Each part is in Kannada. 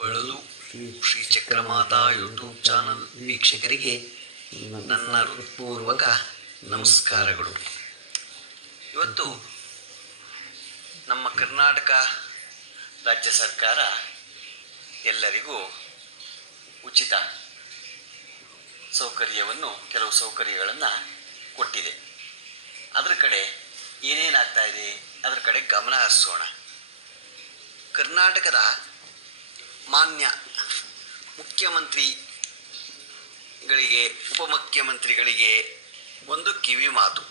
ಬಳಲು ಶ್ರೀ ಚಕ್ರಮಾತಾ ಯೂಟ್ಯೂಬ್ ಚಾನಲ್ ವೀಕ್ಷಕರಿಗೆ ನನ್ನ ಹೃತ್ಪೂರ್ವಕ ನಮಸ್ಕಾರಗಳು. ಇವತ್ತು ನಮ್ಮ ಕರ್ನಾಟಕ ರಾಜ್ಯ ಸರ್ಕಾರ ಎಲ್ಲರಿಗೂ ಉಚಿತ ಸೌಕರ್ಯವನ್ನು ಕೆಲವು ಸೌಕರ್ಯಗಳನ್ನು ಕೊಟ್ಟಿದೆ. ಅದರ ಕಡೆ ಏನೇನಾಗ್ತಾ ಇದೆ? ಅದರ ಕಡೆ ಗಮನ ಹರಿಸೋಣ. ಕರ್ನಾಟಕದ ಮಾನ್ಯ ಮುಖ್ಯಮಂತ್ರಿಗಳಿಗೆ, ಉಪಮುಖ್ಯಮಂತ್ರಿಗಳಿಗೆ ಒಂದು ಕಿವಿ ಮಾತು.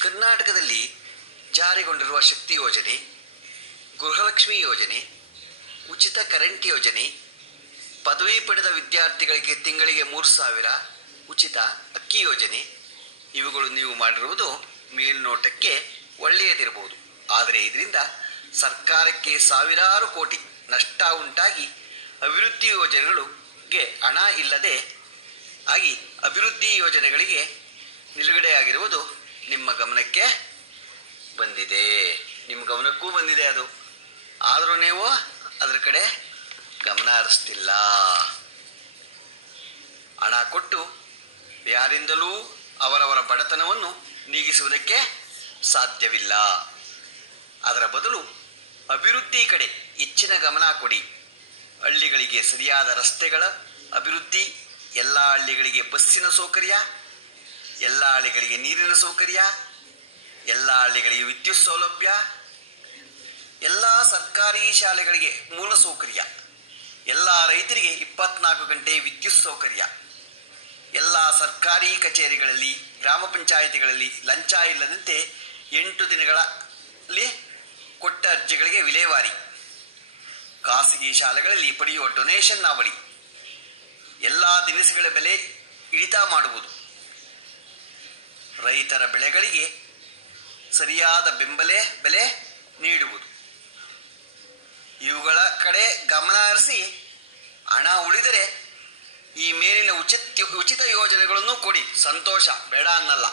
ಕರ್ನಾಟಕದಲ್ಲಿ ಜಾರಿಗೊಂಡಿರುವ ಶಕ್ತಿ ಯೋಜನೆ, ಗೃಹಲಕ್ಷ್ಮಿ ಯೋಜನೆ, ಉಚಿತ ಕರೆಂಟ್ ಯೋಜನೆ, ಪದವಿ ಪಡೆದ ವಿದ್ಯಾರ್ಥಿಗಳಿಗೆ ತಿಂಗಳಿಗೆ ಮೂರು ಸಾವಿರ ಉಚಿತ ಅಕ್ಕಿ ಯೋಜನೆ, ಇವುಗಳು ನೀವು ಮಾಡಿರುವುದು ಮೇಲ್ನೋಟಕ್ಕೆ ಒಳ್ಳೆಯದಿರಬಹುದು. ಆದರೆ ಇದರಿಂದ ಸರ್ಕಾರಕ್ಕೆ ಸಾವಿರಾರು ಕೋಟಿ ನಷ್ಟ ಉಂಟಾಗಿ ಅಭಿವೃದ್ಧಿ ಯೋಜನೆಗಳಿಗೆ ಹಣ ಇಲ್ಲದೆ ಆಗಿ ಅಭಿವೃದ್ಧಿ ಯೋಜನೆಗಳಿಗೆ ನಿಲುಗಡೆಯಾಗಿರುವುದು ನಿಮ್ಮ ಗಮನಕ್ಕೆ ಬಂದಿದೆ. ನಿಮ್ಮ ಗಮನಕ್ಕೂ ಬಂದಿದೆ ಅದು. ಆದರೂ ನೀವು ಅದರ ಕಡೆ ಗಮನ ಹರಿಸ್ತಿಲ್ಲ. ಹಣ ಕೊಟ್ಟು ಯಾರಿಂದಲೂ ಅವರವರ ಬಡತನವನ್ನು ನೀಗಿಸುವುದಕ್ಕೆ ಸಾಧ್ಯವಿಲ್ಲ. ಅದರ ಬದಲು ಅಭಿವೃದ್ಧಿ ಕಡೆ ಹೆಚ್ಚಿನ ಗಮನ ಕೊಡಿ. ಹಳ್ಳಿಗಳಿಗೆ ಸರಿಯಾದ ರಸ್ತೆಗಳ ಅಭಿವೃದ್ಧಿ, ಎಲ್ಲ ಹಳ್ಳಿಗಳಿಗೆ ಬಸ್ಸಿನ ಸೌಕರ್ಯ, ಎಲ್ಲ ಹಳ್ಳಿಗಳಿಗೆ ನೀರಿನ ಸೌಕರ್ಯ, ಎಲ್ಲ ಹಳ್ಳಿಗಳಿಗೆ ವಿದ್ಯುತ್ ಸೌಲಭ್ಯ, ಎಲ್ಲ ಸರ್ಕಾರಿ ಶಾಲೆಗಳಿಗೆ ಮೂಲ ಸೌಕರ್ಯ, ಎಲ್ಲ ರೈತರಿಗೆ ಇಪ್ಪತ್ನಾಲ್ಕು ಗಂಟೆ ವಿದ್ಯುತ್ ಸೌಕರ್ಯ, ಎಲ್ಲ ಸರ್ಕಾರಿ ಕಚೇರಿಗಳಲ್ಲಿ, ಗ್ರಾಮ ಪಂಚಾಯಿತಿಗಳಲ್ಲಿ ಲಂಚ ಇಲ್ಲದಂತೆ ಎಂಟು ದಿನಗಳಲ್ಲಿ ಕೊಟ್ಟ ಅರ್ಜಿಗಳಿಗೆ ವಿಲೇವಾರಿ. ಖಾಸಗಿ ಶಾಲೆಗಳಲ್ಲಿ ಪಡೆಯುವ ಡೊನೇಷನ್ ಅವಳಿ ಎಲ್ಲ ದಿನಸಿಗಳ ಬೆಲೆ ಇಳಿತ ಮಾಡುವುದು. ರೈತರ ಬೆಳೆಗಳಿಗೆ ಸರಿಯಾದ ಬೆಂಬಲ ಬೆಲೆ ನೀಡುವುದು. ಇವುಗಳ ಕಡೆ ಗಮನ ಹರಿಸಿ ಹಣ ಉಳಿದರೆ ಈ ಮೇಲಿನ ಉಚಿತ ಉಚಿತ ಯೋಜನೆಗಳನ್ನು ಕೊಡಿ. ಸಂತೋಷ, ಬೇಡ ಅನ್ನಲ್ಲ.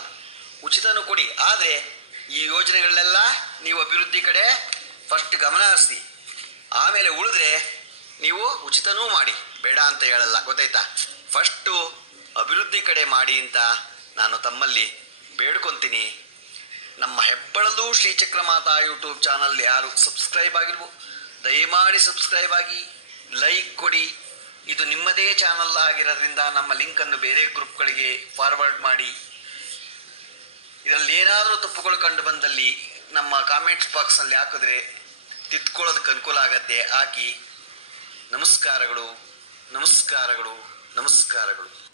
ಉಚಿತನೂ ಕೊಡಿ. ಆದರೆ ಈ ಯೋಜನೆಗಳನ್ನೆಲ್ಲ ನೀವು ಅಭಿವೃದ್ಧಿ ಕಡೆ ಫಸ್ಟ್ ಗಮನ ಹರಿಸಿ. ಆಮೇಲೆ ಉಳಿದ್ರೆ ನೀವು ಉಚಿತನೂ ಮಾಡಿ. ಬೇಡ ಅಂತ ಹೇಳಲ್ಲ, ಗೊತ್ತಾಯ್ತಾ? ಫಸ್ಟು ಅಭಿವೃದ್ಧಿ ಕಡೆ ಮಾಡಿ ಅಂತ ನಾನು ತಮ್ಮಲ್ಲಿ ಬೇಡ್ಕೊತೀನಿ. ನಮ್ಮ ಹೆಬ್ಬಳಲು ಶ್ರೀಚಕ್ರಮಾತಾ ಯೂಟ್ಯೂಬ್ ಚಾನಲ್ ಯಾರು ಸಬ್ಸ್ಕ್ರೈಬ್ ಆಗಿಲ್ವೋ ದಯಮಾಡಿ ಸಬ್ಸ್ಕ್ರೈಬ್ ಆಗಿ ಲೈಕ್ ಕೊಡಿ. ಇದು ನಿಮ್ಮದೇ ಚಾನಲ್ ಆಗಿರೋದ್ರಿಂದ ನಮ್ಮ ಲಿಂಕನ್ನು ಬೇರೆ ಗ್ರೂಪ್ಗಳಿಗೆ ಫಾರ್ವರ್ಡ್ ಮಾಡಿ. ಇದರಲ್ಲಿ ಏನಾದರೂ ತಪ್ಪುಗಳು ಕಂಡು ಬಂದಲ್ಲಿ ನಮ್ಮ ಕಾಮೆಂಟ್ಸ್ ಬಾಕ್ಸ್ನಲ್ಲಿ ಹಾಕಿದ್ರೆ ತಿದ್ಕೊಳ್ಳೋದಕ್ಕೆ ಅನುಕೂಲ ಆಗತ್ತೆ. ಹಾಕಿ ನಮಸ್ಕಾರಗಳು ನಮಸ್ಕಾರಗಳು ನಮಸ್ಕಾರಗಳು.